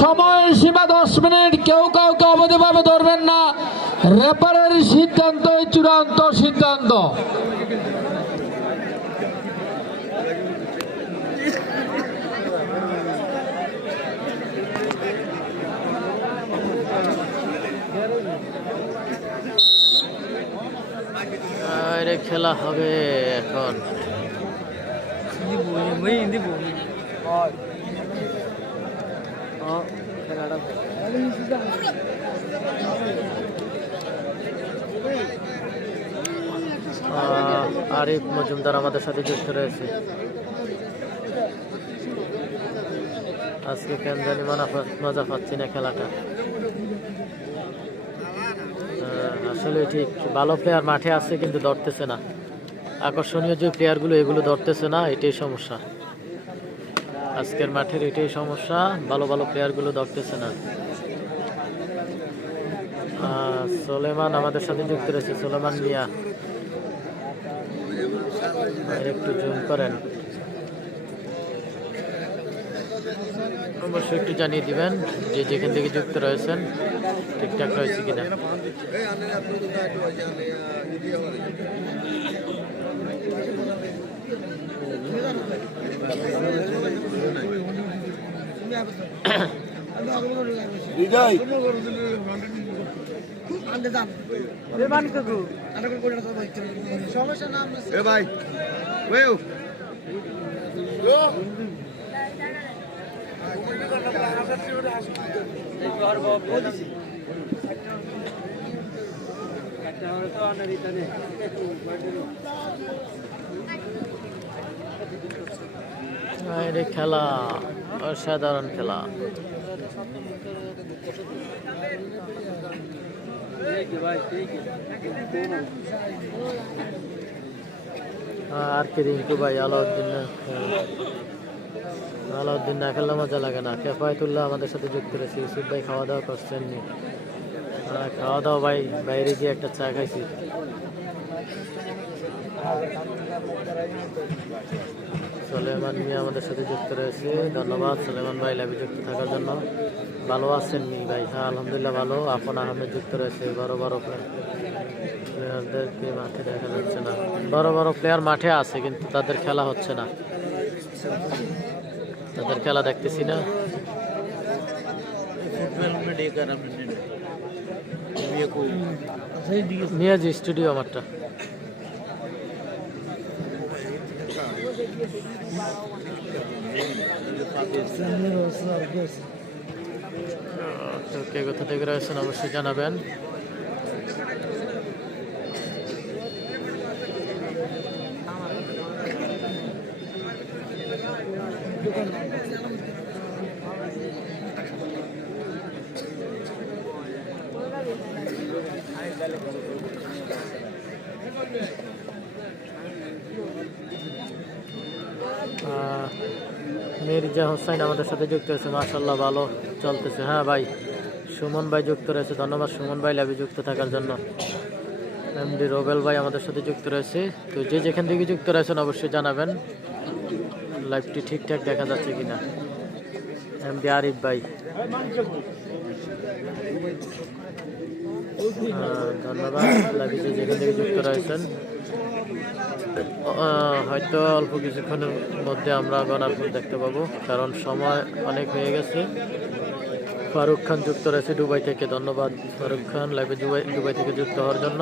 সময় সীমা 10 মিনিট। কেউ কাউকে অবৈধভাবে ধরবেন না। রেফারির সিদ্ধান্তই চূড়ান্ত সিদ্ধান্ত। খেলা হবে এখন। আরিফ মজুমদার আমাদের সাথে যুক্ত রয়েছে। আজকে কেন জানি মজা পাচ্ছি না খেলাটা। আসলে ঠিক ভালো প্লেয়ার মাঠে আছে কিন্তু ধরতেছে না। আকর্ষণীয় যে প্লেয়ারগুলো এগুলো ধরতেছে না, এটাই সমস্যা। আজকের মাঠের এটাই সমস্যা, ভালো ভালো প্লেয়ারগুলো ধরতেছে না। সোলেমান আমাদের সাথে যুক্ত রয়েছে। সোলেমান মিয়া একটু জুম করেন, অবশ্যই একটু জানিয়ে দিবেন যে যেখান থেকে যুক্ত রয়েছেন ঠিকঠাক রয়েছে কিনা। খেলা অসাধারণ খেলা। আর কি রিঙ্কু ভাই আলাউদ্দিন না খেললে মজা লাগে না। কেফায়তুল্লাহ আমাদের সাথে যুক্ত রয়েছে। ইউসুফ ভাই খাওয়া দাওয়া করছেন নি? খাওয়া দাওয়া ভাই বাইরে গিয়ে একটা চা খাইছি। সোলেমান মিয়া আমাদের সাথে যুক্ত রয়েছে। ধন্যবাদ সোলেমান ভাই লাইভে যুক্ত থাকার জন্য। ভালো আছেন নি ভাই? হ্যাঁ আলহামদুলিল্লাহ ভালো। আপন আহমেদ যুক্ত রয়েছে। বড় বড় প্লেয়ারদেরকে মাঠে দেখা যাচ্ছে না। বড় বড় প্লেয়ার মাঠে আছে কিন্তু তাদের খেলা হচ্ছে না, তাদের খেলা দেখতেছি না। নিয়াজি স্টুডিও আমারটা। কে কোথা থেকে রয়েছেন অবশ্যই জানাবেন। মির্জা হোসাইন আমাদের সাথে যুক্ত হয়েছে। মাশাআল্লাহ ভালো চলতেছে। হ্যাঁ ভাই সুমন ভাই যুক্ত রয়েছে। ধন্যবাদ সুমন ভাই লাইভে যুক্ত থাকার জন্য। এমডি রোবেল ভাই আমাদের সাথে যুক্ত রয়েছে। তো যে যেখান থেকে যুক্ত রয়েছেন অবশ্যই জানাবেন লাইভটি ঠিকঠাক দেখা যাচ্ছে কিনা। এমডি আরিফ ভাই ধন্যবাদ লাইভে যে যেখান থেকে যুক্ত রয়েছেন। হয়তো অল্প কিছুক্ষণের মধ্যে আমরা গণার পর দেখতে পাবো, কারণ সময় অনেক হয়ে গেছে। ফারুক খান যুক্ত রয়েছে দুবাই থেকে। ধন্যবাদ ফারুক খান লাইভে দুবাই থেকে যুক্ত হওয়ার জন্য।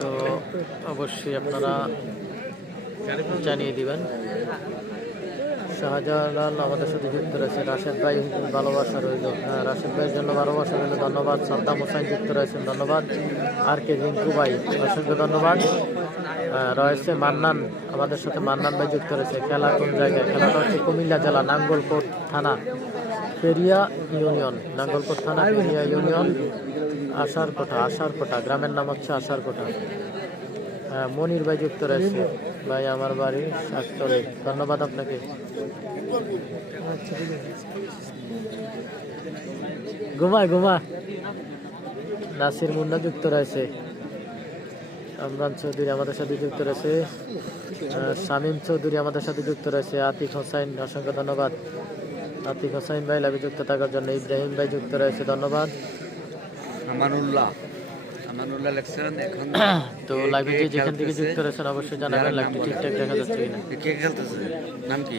তো অবশ্যই আপনারা জানিয়ে দিবেন। শাহজালাল আমাদের সাথে যুক্ত রয়েছে। রাশেদ ভাই ভালোবাসা রইল। হ্যাঁ রাশেদ ভাইয়ের জন্য ভালোবাসা রইল। ধন্যবাদ। সাদ্দাম হোসেন যুক্ত রয়েছেন। ধন্যবাদ। আর কে রিঙ্কু ভাই অসংখ্য ধন্যবাদ। রয়েছে মান্নান আমাদের সাথে। মান্নান ভাই যুক্ত রয়েছে। খেলা কোন জায়গায়? খেলাটা হচ্ছে কুমিল্লা জেলা নাঙ্গলকোট থানা ফেরিয়া ইউনিয়ন। নাঙ্গলকোট থানা ফেরিয়া ইউনিয়ন আশারকোটা। গ্রামের নাম হচ্ছে আশারকোটা। মনির ভাই যুক্ত রয়েছে। ভাই আমার বাড়ি শাকতলে, ধন্যবাদ আপনাকে। ঘুমা নাসির মুন্না যুক্ত রয়েছে। আমরান চৌধুরী আমাদের সাথে যুক্ত রয়েছে। শামীম চৌধুরী আমাদের সাথে যুক্ত রয়েছে। আতিক হোসাইন, অসংখ্য ধন্যবাদ আতিক হোসাইন ভাই লাইভে যুক্ত থাকার জন্য। ইব্রাহিম ভাই যুক্ত রয়েছে, ধন্যবাদ। আমানুল্লাহ লেখছেন এখন তো লাইভে যে যেখান থেকে যুক্ত রয়েছেন অবশ্যই জানাবেন লাইভটি ঠিকঠাক দেখা যাচ্ছে কিনা। কে খেলতেছে, নাম কি?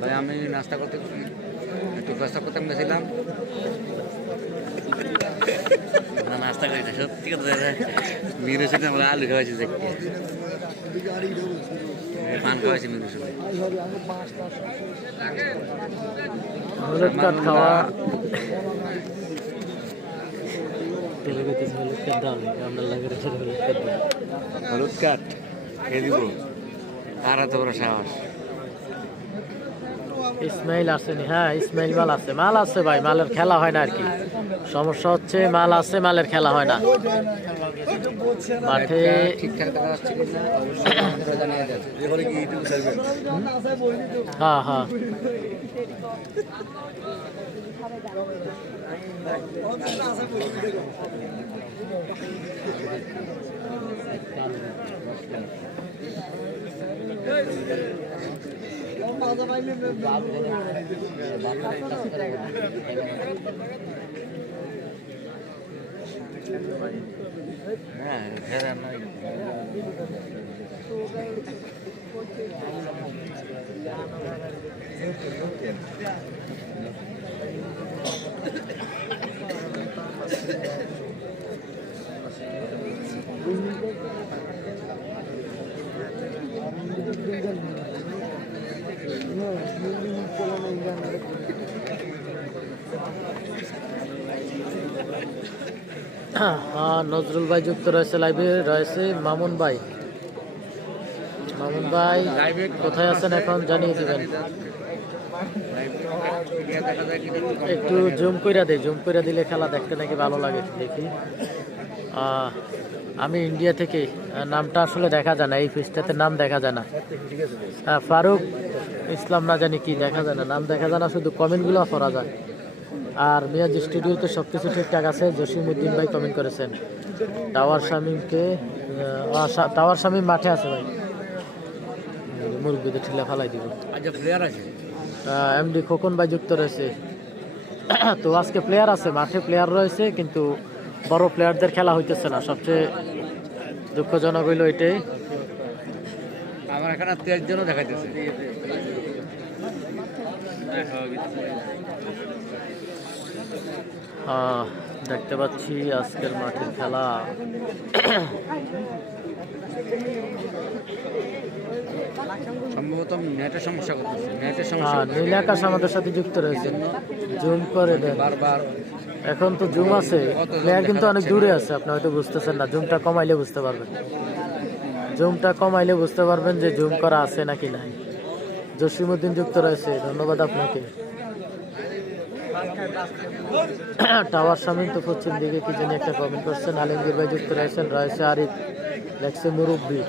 ভাই আমি নাস্তা করতে একটু প্রস্তাব করতে গেছিলাম, নাস্তা করেছে সত্যি কথা। মিরের সাথে আমরা আলু খাওয়াইছি, দেখতে পান খাওয়াইছি মিরের সাথে। হলুদ কাঠ খাওয়া হলুদ কাঠ দাম আমরা লাগে হলুদ কাঠ হলুদ কাঠ খেয়ে দিব, আর এত বড় সাহস। ইসমাইল আসেনি? হ্যাঁ ইসমাইল মাল আছে ভাই, মালের খেলা হয় না আর কি। সমস্যা হচ্ছে মাল আছে, মালের খেলা হয় না মাঠে। ঠিকঠাক দেখা যাচ্ছে কিনা অবশ্যই জানিয়ে দেন। এবারে কি ইউটিউব সার্ভে? হ্যাঁ হ্যাঁ নজরুল ভাই যুক্ত রয়েছে, লাইভে রয়েছে মামুন ভাই। কোথায় আছেন এখন জানিয়ে দিবেন। একটু জুম কইরা দিলে খেলা দেখতে নাকি ভালো লাগে, দেখি। আমি ইন্ডিয়া থেকে, নামটা আসলে দেখা যায় না, এই পৃষ্ঠাতে নাম দেখা যায় না। ফারুক ইসলাম না জানি কি দেখা যায় না, নাম দেখা যায় না, শুধু কমেন্টগুলো পড়া যায়। আর মিয়াজ স্টুডিওতে সব কিছু ঠিকঠাক আছে। জসিমউদ্দিন ভাই কমেন্ট করেছেন। টাওয়ার শামীম মাঠে আছে ভাই, মুরব্বীদের ঠিলা ফালাই দিব। আচ্ছা প্লেয়ার আছে। এমডি খোকন ভাই যুক্ত রয়েছে। তো আজকে প্লেয়ার আছে, মাঠে প্লেয়ার রয়েছে, কিন্তু বড় প্লেয়ারদের খেলা হইতেছে না। সবচেয়ে দুঃখজনক হইল এটাই। আমার এখানে 13 জনও দেখাইতেছে। দেখতে পাচ্ছি আজকের মাঠের খেলা। সম্ভবত নেটের সমস্যা করতেছে, নীল আকাশ আমাদের সাথে যুক্ত রয়েছে। জুম করে দেন বারবার। এখন তো জুম আছে, প্লেয়ার কিন্তু অনেক দূরে আছে, আপনি হয়তো বুঝতেছেন না। জুমটা কমাইলে বুঝতে পারবেন যে জুম করা আছে নাকি নাই। জসিমউদ্দিন যুক্ত রয়েছে, ধন্যবাদ আপনাকে। টাওয়ার শামীম তো পশ্চিম দিকে কি জানি একটা কমেন্ট করছেন। আলমগীর ভাই যুক্ত রয়েছে আরিফ লেখছে মুরব্বী।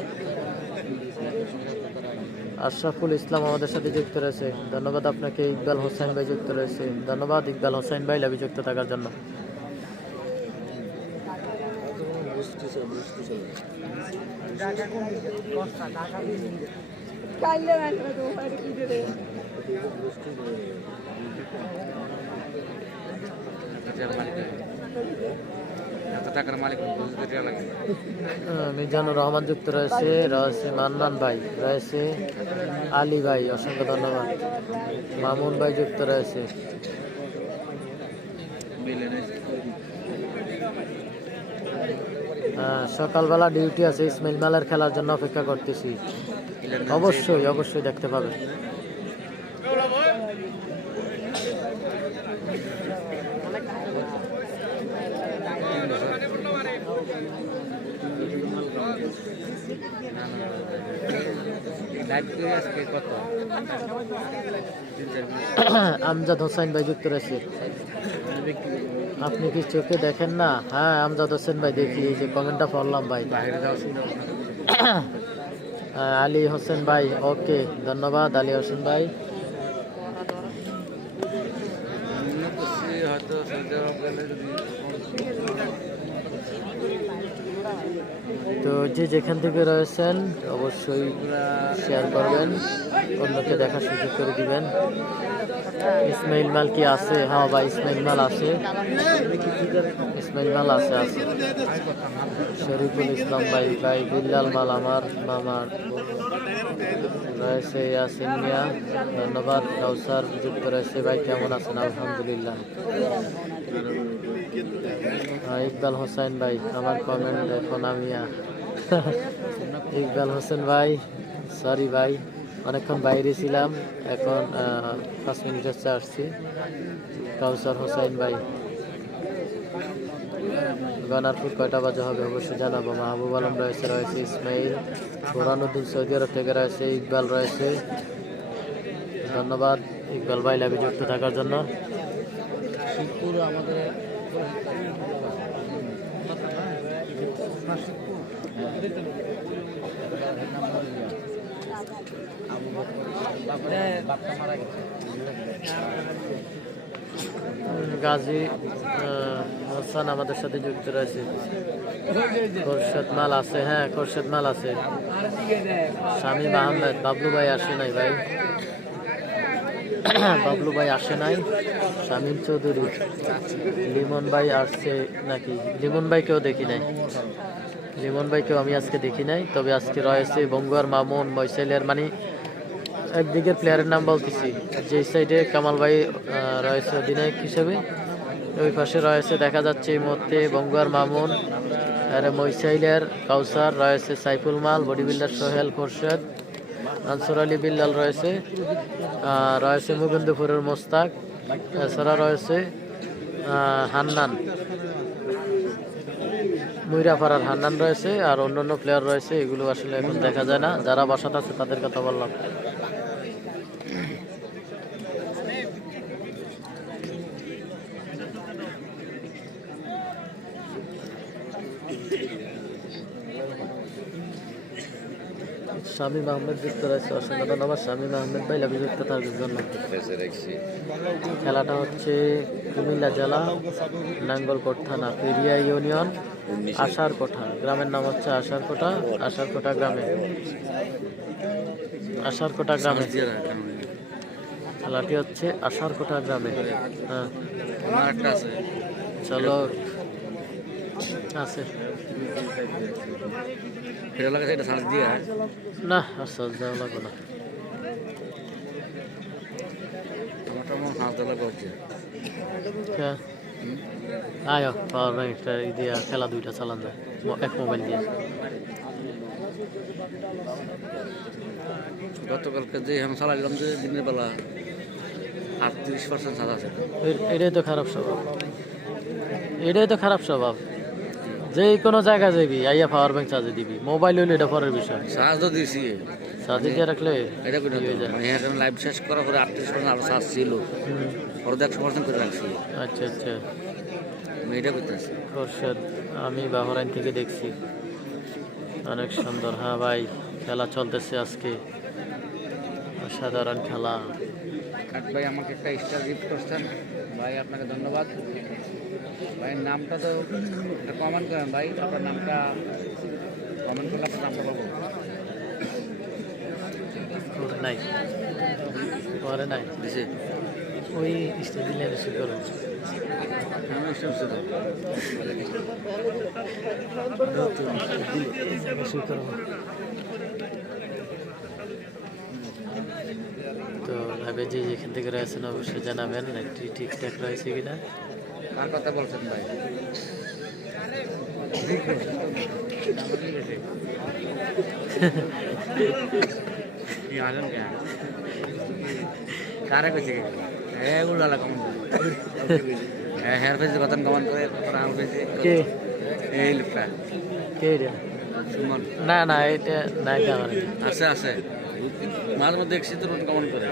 আশরাফুল ইসলাম আমাদের সাথে যুক্ত রয়েছে, ধন্যবাদ আপনাকে। ইকবাল হোসেন ভাই যুক্ত রয়েছে, ধন্যবাদ ইকবাল হোসেন ভাই লাভে যুক্ত থাকার জন্য। মিজানুর রহমান যুক্ত রয়েছে মান্নান ভাই রয়েছে, আলী ভাই অসংখ্য ধন্যবাদ। মামুন ভাই যুক্ত রয়েছে। সকালবেলা ডিউটি আছে, ইসমাইল মালের খেলার জন্য অপেক্ষা করতেছি। অবশ্যই দেখতে পাবে। আমজাদ হোসাইন ভাই যুক্ত রয়েছে। আপনি কি চোখে দেখেন না? হ্যাঁ আমজাদ হোসেন ভাই দেখি, এই যে কমেন্টটা পড়লাম ভাই। বাইরে যাওয়া সুবিধা আলী হোসেন ভাই, ওকে ধন্যবাদ আলী হোসেন ভাই। হয়তো সৌদি আরব গেলে যদি তো যে যেখান থেকে রয়েছেন অবশ্যই শেয়ার করবেন, অন্যকে দেখার সুযোগ করে দিবেন। ইসমাইল মাল কি আছে? হ্যাঁ ভাই ইসমাইল মাল আছে, ইসমাইল মাল আছে আছে। শরীফুল ইসলাম ভাই, ভাই বিল্লাল মাল আমার মামার রয়েছে। ইয়াসিন মিয়া ধন্যবাদ। কাউসার যুক্ত রয়েছে ভাই, কেমন আছেন? আলহামদুলিল্লাহ। ইকবাল হোসেন ভাই, আমার কমেন্ট দেখো না মিয়া। ইকবাল হোসেন ভাই সরি ভাই, অনেকক্ষণ বাইরে ছিলাম, এখন 5 মিনিট হচ্ছে আসছি। কাউসার হোসেন ভাই, গনারপুর কয়টা বাজে হবে অবশ্যই জানাবো। মাহবুব আলম রয়েছে, রয়েছে ইসমাইল। বোরানুদ্দিন সৌদি আরব থেকে রয়েছে। ইকবাল রয়েছে, ধন্যবাদ ইকবাল ভাই লাইভে যুক্ত থাকার জন্য। গাজী হাসান আমাদের সাথে যুক্ত রয়েছে। খোরশেদ মাল আছে, হ্যাঁ খোরশেদ মাল আছে। শামীম আহমেদ, বাবলু ভাই আসে নাই ভাই, বাবলু ভাই আসে নাই। শামীম চৌধুরী, লিমন ভাই আসছে নাকি? লিমন ভাইকেও দেখি নাই, লিমন ভাইকেও আমি আজকে দেখি নাই। তবে আজকে রয়েছে বঙ্গুয়ার মামুন, ময়সেলের, মানে একদিকের প্লেয়ারের নাম বলতেছি, যে সাইডে কামাল ভাই রয়েছে অধিনায়ক হিসেবে, ওই পাশে রয়েছে দেখা যাচ্ছে এই মুহূর্তে বঙ্গুয়ার মামুন, আর মইসাইলের কাউসার রয়েছে, সাইফুল মাল, বডি বিল্ডার সোহেল, খোরশেদ, আনসুর আলী বিল্লাল রয়েছে, রয়েছে মুকুন্দপুরের মোস্তাক, এছাড়া রয়েছে হান্নান, মুইরাপাড়ার হান্নান রয়েছে, আর অন্যান্য প্লেয়ার রয়েছে। এগুলো আসলে এখন দেখা যায় না, যারা বাসাতে আছে তাদের কথা বললাম। শামীম আহমেদ যুক্ত রয়েছে, অসংখ্য ধন্যবাদ শামীম আহমেদ ভাই লাভে যুক্ত থাকার জন্য। খেলাটা হচ্ছে কুমিল্লা জেলা নাঙ্গলকোট থানা পেরিয়া ইউনিয়ন আশারকোঠা গ্রামের নাম হচ্ছে আশারকোঠা, আশারকোঠা গ্রামে, আশারকোঠা গ্রামে খেলাটি হচ্ছে আশারকোঠা গ্রামে। হ্যাঁ চলো আছে না, আর সাজ দেওয়া লাগবে না। আয় পাওয়ার ব্যাংকটা দিয়া খেলা দুইটা চালান যায় এক মোবাইল দিয়ে। গতকালকে যে আমি চালাইলাম যে দিনের বেলা 38% চার্জ আছে। এটাই তো খারাপ স্বভাব, এটাই তো খারাপ স্বভাব। যে কোনো জায়গায় যাবি আইয়া পাওয়ার ব্যাংক চার্জে দিবি, মোবাইল হইলে এটা পরের বিষয়। চার্জ তো দিয়েছি, চার্জে দিয়ে রাখলে এটা করে লাইভ শেষ করার পরে 38% আরো চার্জ ছিল, পরে 100% করে রাখছি। আচ্ছা আচ্ছা, আমি এটা করতেছি। খোরশেদ, আমি বাহরাইন থেকে দেখছি, অনেক সুন্দর। হ্যাঁ ভাই খেলা চলতেছে আজকে, অসাধারণ খেলা। কাট ভাই আমাকে একটা স্টার গিফট করছেন ভাই, আপনাকে ধন্যবাদ ভাই। নামটা তো একটা কমেন্ট করেন ভাই, আপনার নামটা কমেন্ট করলে আপনার নামটা বলবো। নাই পরে নাই দিছে ওই স্টেজ দিলে রিসিভ করো। রিসিভ করো। তো ভাবে যে যেখান থেকে রয়েছেন অবশ্যই জানাবেন একটি ঠিকঠাক রয়েছে কিনা। কার কথা বলছেন ভাই? কারে কইছে এগুলো কমন হেয়ার ফেস কথা কমন করে আমার ফেসে কে এই লোকটা কে এটা? সুমন না না এটা নাই আমার আছে আছে, মাঝে মধ্যে দেখছি তো কমন করে।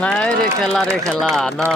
নাই রে খেলা না